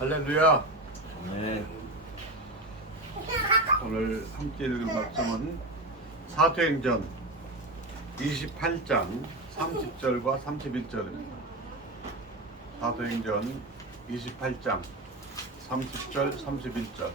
할렐루야. 네. 오늘 함께 읽을 말씀은 사도행전 28장 30절과 31절입니다. 사도행전 28장 30절 31절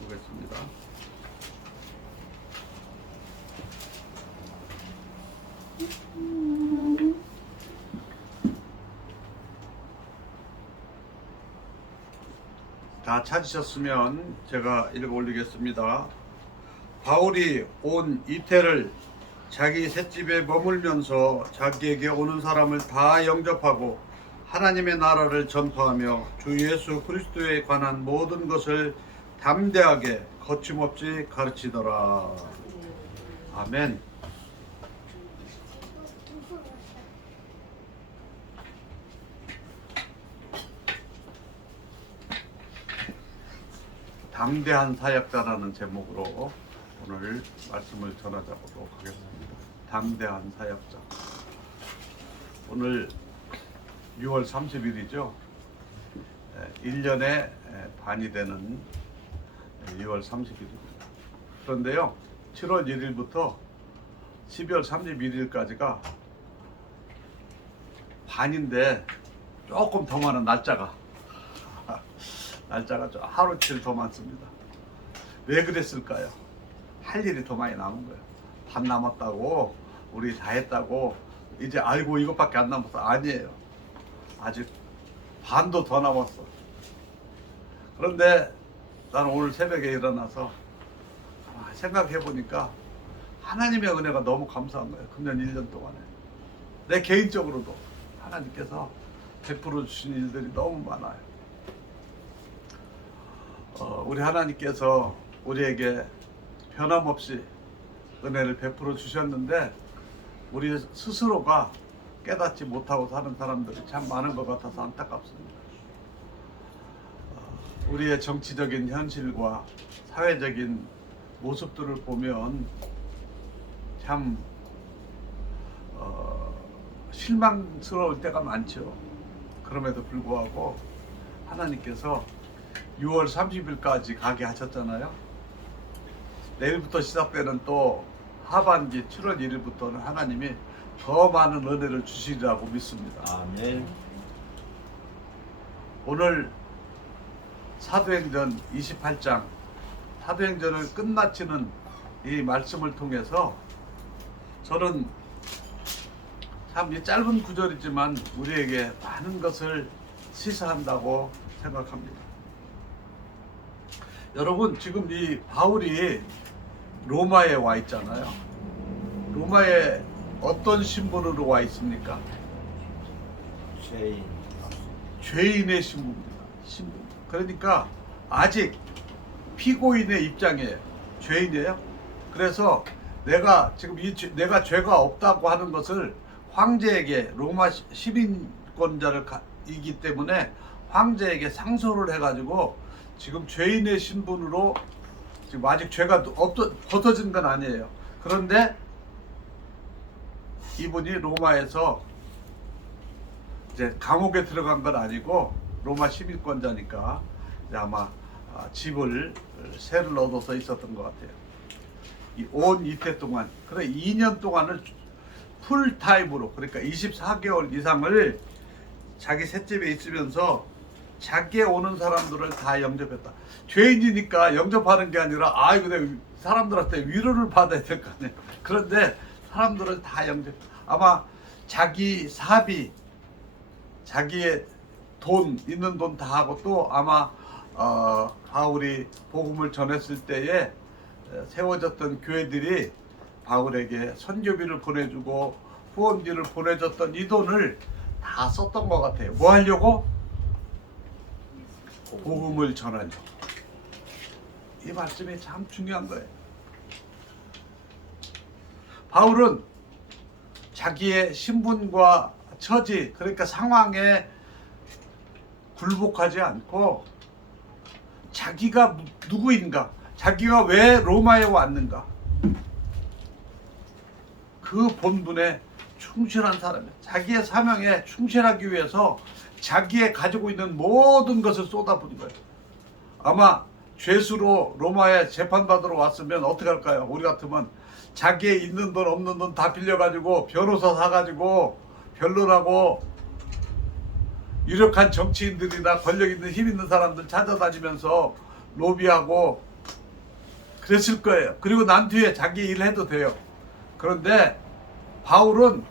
보겠습니다. 다 찾으셨으면 제가 읽어 올리겠습니다. 바울이 온 이태를 자기 셋집에 머물면서 자기에게 오는 사람을 다 영접하고 하나님의 나라를 전파하며 주 예수 그리스도에 관한 모든 것을 담대하게 거침없이 가르치더라. 아멘. 담대한 사역자라는 제목으로 오늘 말씀을 전하자고 하겠습니다. 담대한 사역자. 오늘 6월 30일이죠. 1년에 반이 되는 6월 30일입니다. 그런데요, 7월 1일부터 12월 31일까지가 반인데 조금 더 많은 날짜가 좀 하루칠 더 많습니다. 왜 그랬을까요? 할 일이 더 많이 남은 거예요. 반 남았다고, 우리 다 했다고, 이제 알고 이것밖에 안 남았어. 아니에요. 아직 반도 더 남았어. 그런데 나는 오늘 새벽에 일어나서 생각해 보니까 하나님의 은혜가 너무 감사한 거예요. 금년 1년 동안에. 내 개인적으로도 하나님께서 베풀어 주신 일들이 너무 많아요. 우리 하나님께서 우리에게 변함없이 은혜를 베풀어 주셨는데 우리 스스로가 깨닫지 못하고 사는 사람들이 참 많은 것 같아서 안타깝습니다. 우리의 정치적인 현실과 사회적인 모습들을 보면 참 실망스러울 때가 많죠. 그럼에도 불구하고 하나님께서 6월 30일까지 가게 하셨잖아요. 내일부터 시작되는 또 하반기 7월 1일부터는 하나님이 더 많은 은혜를 주시리라고 믿습니다. 아멘. 오늘 사도행전 28장 사도행전을 끝마치는 이 말씀을 통해서 저는 참 이 짧은 구절이지만 우리에게 많은 것을 시사한다고 생각합니다. 여러분, 지금 이 바울이 로마에 와 있잖아요. 로마에 어떤 신분으로 와 있습니까? 죄인. 죄인의 신분입니다. 신분. 그러니까 아직 피고인의 입장이에요. 죄인이에요. 그래서 내가 지금 내가 죄가 없다고 하는 것을 황제에게, 로마 시민권자이기 때문에 황제에게 상소를 해가지고 지금 죄인의 신분으로 지금 아직 죄가 벗어진 건 아니에요. 그런데 이분이 로마에서 이제 감옥에 들어간 건 아니고 로마 시민권자니까 이제 아마 집을 세를 얻어서 있었던 것 같아요. 온 이태 동안, 그래 2년 동안을 풀타임으로, 그러니까 24개월 이상을 자기 셋집에 있으면서 자기에 오는 사람들을 다 영접했다. 죄인이니까 영접하는 게 아니라 근데 사람들한테 위로를 받아야 될 거 아니에요. 그런데 사람들을 다 영접. 아마 자기 사비, 자기의 돈, 있는 돈 다 하고 또 아마 바울이 복음을 전했을 때에 세워졌던 교회들이 바울에게 선교비를 보내주고 후원비를 보내줬던 이 돈을 다 썼던 것 같아요. 뭐 하려고? 복음을 전하죠. 이 말씀이 참 중요한 거예요. 바울은 자기의 신분과 처지, 그러니까 상황에 굴복하지 않고 자기가 누구인가, 자기가 왜 로마에 왔는가, 그 본분에 충실한 사람이에요. 자기의 사명에 충실하기 위해서 자기의 가지고 있는 모든 것을 쏟아부은 거예요. 아마 죄수로 로마에 재판받으러 왔으면 어떻게 할까요? 우리 같으면 자기의 있는 돈 없는 돈 다 빌려가지고 변호사 사가지고 변론하고 유력한 정치인들이나 권력 있는 힘 있는 사람들 찾아다니면서 로비하고 그랬을 거예요. 그리고 난 뒤에 자기 일 해도 돼요. 그런데 바울은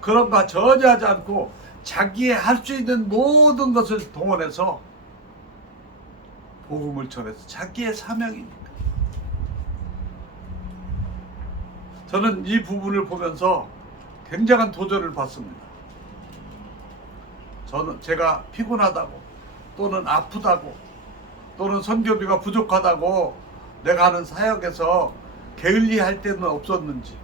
그런 거 전혀 하지 않고 자기의 할 수 있는 모든 것을 동원해서 복음을 전해서 자기의 사명이니까. 저는 이 부분을 보면서 굉장한 도전을 받습니다. 제가 피곤하다고 또는 아프다고 또는 선교비가 부족하다고 내가 하는 사역에서 게을리할 때는 없었는지,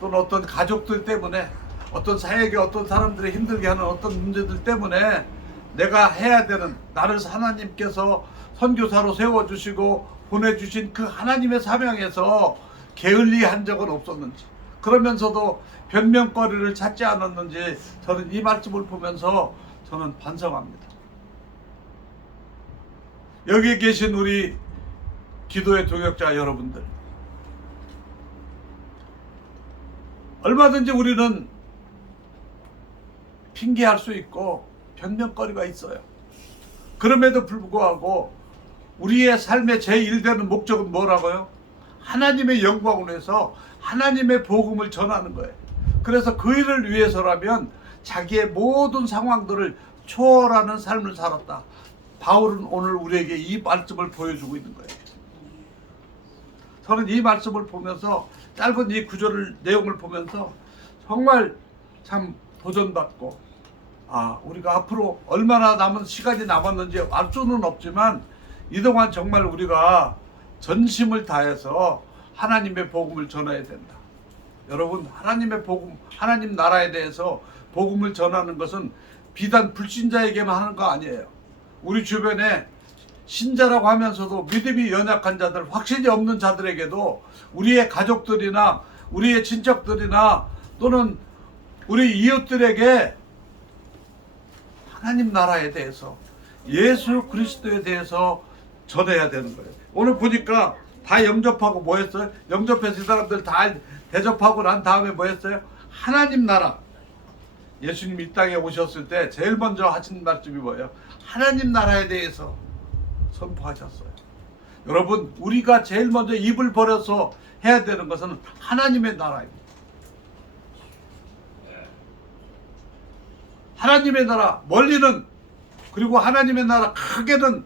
또는 어떤 가족들 때문에 어떤 사역에 어떤 사람들이 힘들게 하는 어떤 문제들 때문에 내가 해야 되는, 나를 하나님께서 선교사로 세워주시고 보내주신 그 하나님의 사명에서 게을리한 적은 없었는지, 그러면서도 변명거리를 찾지 않았는지 저는 이 말씀을 보면서 저는 반성합니다. 여기 계신 우리 기도의 동역자 여러분들, 얼마든지 우리는 핑계할 수 있고 변명거리가 있어요. 그럼에도 불구하고 우리의 삶의 제1되는 목적은 뭐라고요? 하나님의 영광을 위해서 하나님의 복음을 전하는 거예요. 그래서 그 일을 위해서라면 자기의 모든 상황들을 초월하는 삶을 살았다. 바울은 오늘 우리에게 이 말씀을 보여주고 있는 거예요. 저는 이 말씀을 보면서, 짧은 이 구절을 내용을 보면서 정말 참 도전받고, 우리가 앞으로 얼마나 남은 시간이 남았는지 알 수는 없지만 이동안 정말 우리가 전심을 다해서 하나님의 복음을 전해야 된다. 여러분, 하나님의 복음, 하나님 나라에 대해서 복음을 전하는 것은 비단 불신자에게만 하는 거 아니에요. 우리 주변에 신자라고 하면서도 믿음이 연약한 자들, 확신이 없는 자들에게도, 우리의 가족들이나 우리의 친척들이나 또는 우리 이웃들에게 하나님 나라에 대해서, 예수 그리스도에 대해서 전해야 되는 거예요. 오늘 보니까 다 영접하고 뭐 했어요? 영접해서 이 사람들 다 대접하고 난 다음에 뭐 했어요? 하나님 나라. 예수님이 이 땅에 오셨을 때 제일 먼저 하신 말씀이 뭐예요? 하나님 나라에 대해서 선포하셨어요. 여러분, 우리가 제일 먼저 입을 벌여서 해야 되는 것은 하나님의 나라입니다. 하나님의 나라, 멀리는, 그리고 하나님의 나라 크게는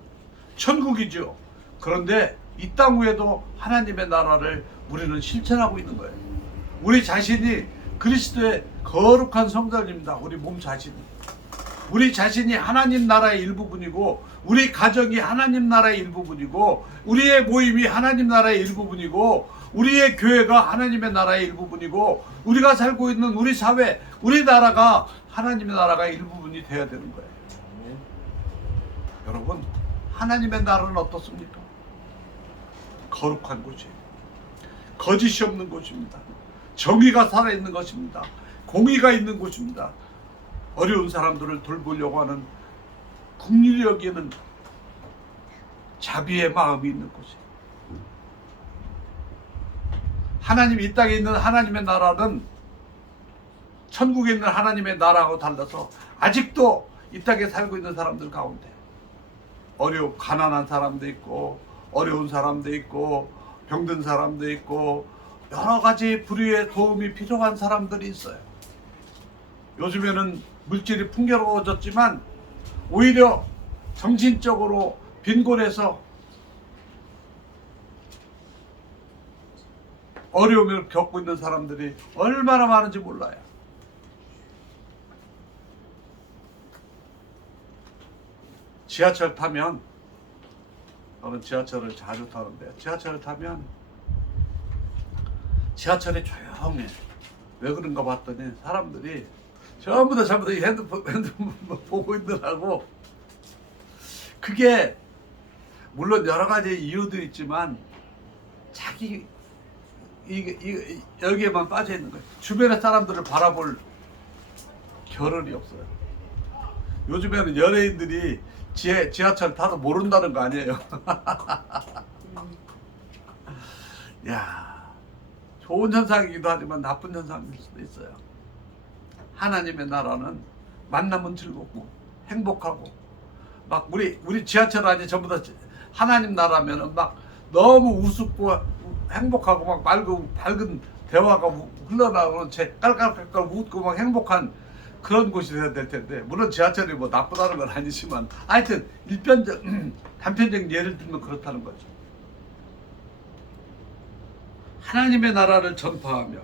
천국이죠. 그런데 이 땅 위에도 하나님의 나라를 우리는 실천하고 있는 거예요. 우리 자신이 그리스도의 거룩한 성전입니다. 우리 몸 자신이. 우리 자신이 하나님 나라의 일부분이고, 우리 가정이 하나님 나라의 일부분이고, 우리의 모임이 하나님 나라의 일부분이고, 우리의 교회가 하나님의 나라의 일부분이고, 우리가 살고 있는 우리 사회, 우리 나라가 하나님의 나라가 일부분이 되어야 되는 거예요. 여러분, 하나님의 나라는 어떻습니까? 거룩한 곳이에요. 거짓이 없는 곳입니다. 정의가 살아있는 것입니다. 공의가 있는 곳입니다. 어려운 사람들을 돌보려고 하는 긍휼히 여기는 자비의 마음이 있는 곳이에요. 하나님, 이 땅에 있는 하나님의 나라는 천국에 있는 하나님의 나라하고 달라서 아직도 이 땅에 살고 있는 사람들 가운데 가난한 사람도 있고, 어려운 사람도 있고, 병든 사람도 있고, 여러 가지 부류의 도움이 필요한 사람들이 있어요. 요즘에는 물질이 풍요로워졌지만 오히려 정신적으로 빈곤해서 어려움을 겪고 있는 사람들이 얼마나 많은지 몰라요. 지하철 타면, 저는 지하철을 자주 타는데, 지하철을 타면 지하철이 조용해. 왜 그런가 봤더니 사람들이 전부 다 핸드폰 보고 있더라고. 그게 물론 여러 가지 이유도 있지만 자기 여기에만 빠져 있는 거예요. 주변의 사람들을 바라볼 겨를이 없어요. 요즘에는 연예인들이 지하철 타도 모른다는 거 아니에요? 야, 좋은 현상이기도 하지만 나쁜 현상일 수도 있어요. 하나님의 나라는 만나면 즐겁고 행복하고 막 우리 지하철 안이 전부 다 하나님 나라면은 막 너무 우습고 행복하고 막 밝은 대화가 흘러나오는 채 깔깔깔깔 웃고 막 행복한 그런 곳이 돼야 될 텐데, 물론 지하철이 뭐 나쁘다는 건 아니지만 하여튼 단편적 예를 들면 그렇다는 거죠. 하나님의 나라를 전파하며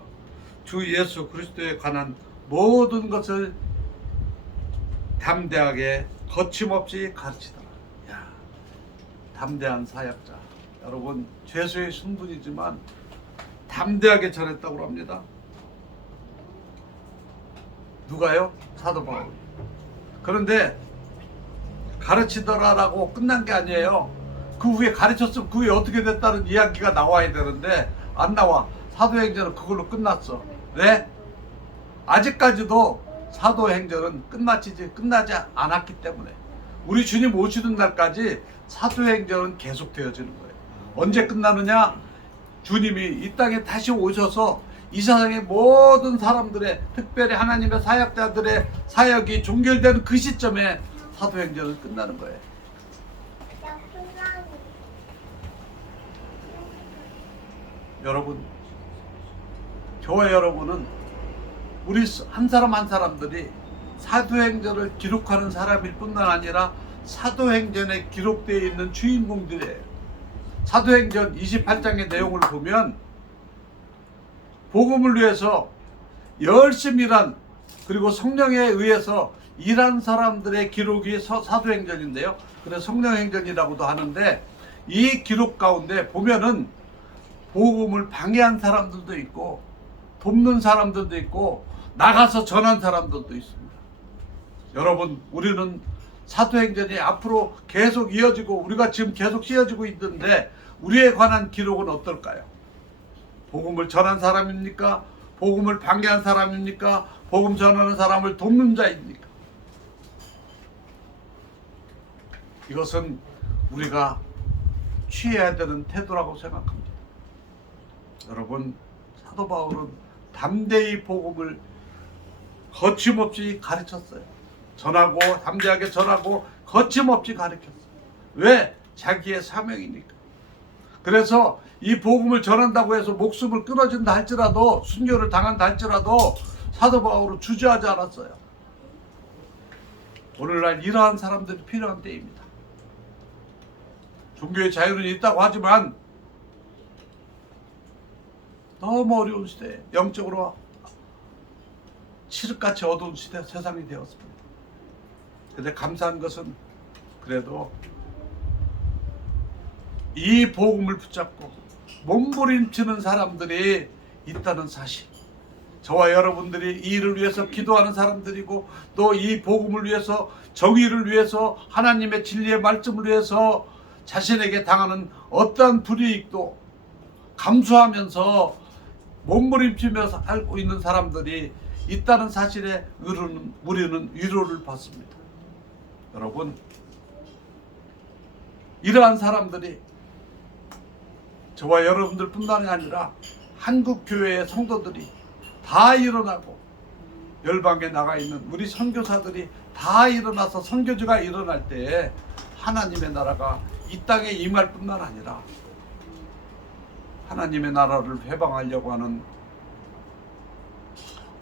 주 예수 그리스도에 관한 모든 것을 담대하게 거침없이 가르치더라. 야, 담대한 사역자. 여러분, 죄수의 신분이지만 담대하게 전했다고 합니다. 누가요? 사도 바울이. 그런데 가르치더라라고 끝난 게 아니에요. 그 후에 가르쳤으면 그 후에 어떻게 됐다는 이야기가 나와야 되는데 안 나와. 사도행전은 그걸로 끝났어. 네? 아직까지도 사도행전은 끝나지 않았기 때문에 우리 주님 오시는 날까지 사도행전은 계속 되어지는 거예요. 언제 끝나느냐? 주님이 이 땅에 다시 오셔서 이 세상의 모든 사람들의, 특별히 하나님의 사역자들의 사역이 종결되는 그 시점에 사도행전은 끝나는 거예요. 여러분, 교회 여러분은 우리 한 사람 한 사람들이 사도행전을 기록하는 사람일 뿐만 아니라 사도행전에 기록되어 있는 주인공들이에요. 사도행전 28장의 내용을 보면 복음을 위해서 열심히 일한, 그리고 성령에 의해서 일한 사람들의 기록이 사도행전인데요. 그래서 성령행전이라고도 하는데, 이 기록 가운데 보면은 복음을 방해한 사람들도 있고 돕는 사람들도 있고 나가서 전한 사람들도 있습니다. 여러분, 우리는 사도행전이 앞으로 계속 이어지고 우리가 지금 계속 이어지고 있는데 우리에 관한 기록은 어떨까요? 복음을 전한 사람입니까? 복음을 방해한 사람입니까? 복음 전하는 사람을 돕는 자입니까? 이것은 우리가 취해야 되는 태도라고 생각합니다. 여러분, 사도 바울은 담대히 복음을 거침없이 가르쳤어요. 담대하게 전하고 거침없이 가르쳤어요. 왜? 자기의 사명이니까. 그래서 이 복음을 전한다고 해서 목숨을 끊어진다 할지라도, 순교를 당한다 할지라도 사도 바울은 주저하지 않았어요. 오늘날 이러한 사람들이 필요한 때입니다. 종교의 자유는 있다고 하지만 너무 어려운 시대에, 영적으로 칠흑같이 어두운 시대, 세상이 되었습니다. 그런데 감사한 것은 그래도 이 복음을 붙잡고 몸부림치는 사람들이 있다는 사실, 저와 여러분들이 이 일을 위해서 기도하는 사람들이고 또 이 복음을 위해서, 정의를 위해서, 하나님의 진리의 말씀을 위해서 자신에게 당하는 어떠한 불이익도 감수하면서 몸부림치면서 살고 있는 사람들이 있다는 사실에 우리는 위로를 받습니다. 여러분, 이러한 사람들이 저와 여러분들 뿐만이 아니라 한국 교회의 성도들이 다 일어나고 열방에 나가 있는 우리 선교사들이 다 일어나서 선교지가 일어날 때에 하나님의 나라가 이 땅에 임할 뿐만 아니라 하나님의 나라를 회방하려고 하는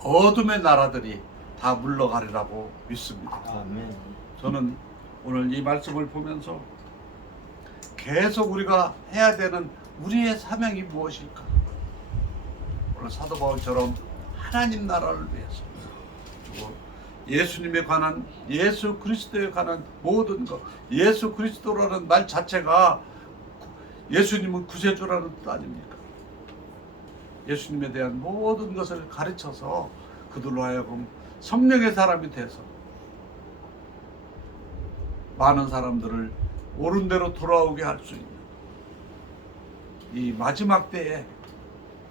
어둠의 나라들이 다 물러가리라고 믿습니다. 아멘. 저는 오늘 이 말씀을 보면서 계속 우리가 해야 되는 우리의 사명이 무엇일까? 오늘 사도 바울처럼 하나님 나라를 위해서, 그리고 예수님에 관한, 예수 그리스도에 관한 모든 것, 예수 그리스도라는 말 자체가 예수님은 구세주라는 뜻 아닙니까? 예수님에 대한 모든 것을 가르쳐서 그들로 하여금 성령의 사람이 돼서 많은 사람들을 옳은 대로 돌아오게 할 수 있는 이 마지막 때에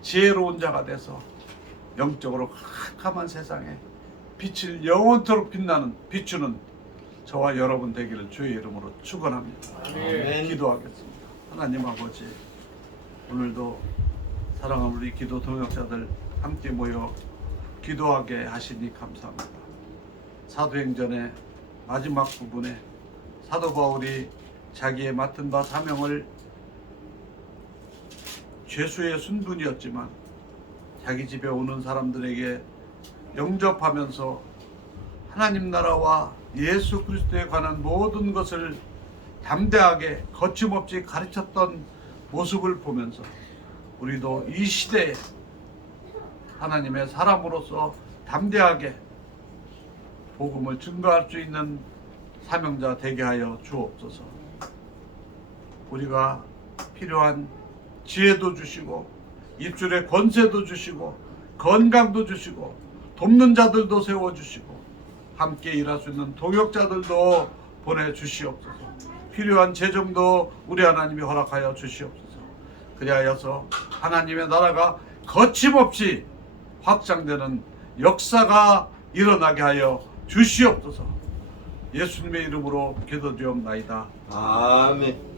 지혜로운 자가 돼서 영적으로 캄캄한 세상에 빛을 영원토록 비추는 저와 여러분 되기를 주의 이름으로 축원합니다. 아멘. 기도하겠습니다. 하나님 아버지, 오늘도 사랑하는 우리 기도 동역자들 함께 모여 기도하게 하시니 감사합니다. 사도행전의 마지막 부분에 사도 바울이 자기의 맡은 바 사명을 죄수의 순분이었지만 자기 집에 오는 사람들에게 영접하면서 하나님 나라와 예수 그리스도에 관한 모든 것을 담대하게 거침없이 가르쳤던 모습을 보면서 우리도 이 시대에 하나님의 사람으로서 담대하게 복음을 증거할 수 있는 사명자 되게 하여 주옵소서. 우리가 필요한 지혜도 주시고 입술의 권세도 주시고 건강도 주시고 돕는 자들도 세워주시고 함께 일할 수 있는 동역자들도 보내주시옵소서. 필요한 재정도 우리 하나님이 허락하여 주시옵소서. 그리하여서 하나님의 나라가 거침없이 확장되는 역사가 일어나게 하여 주시옵소서. 예수님의 이름으로 기도드리옵나이다. 아멘.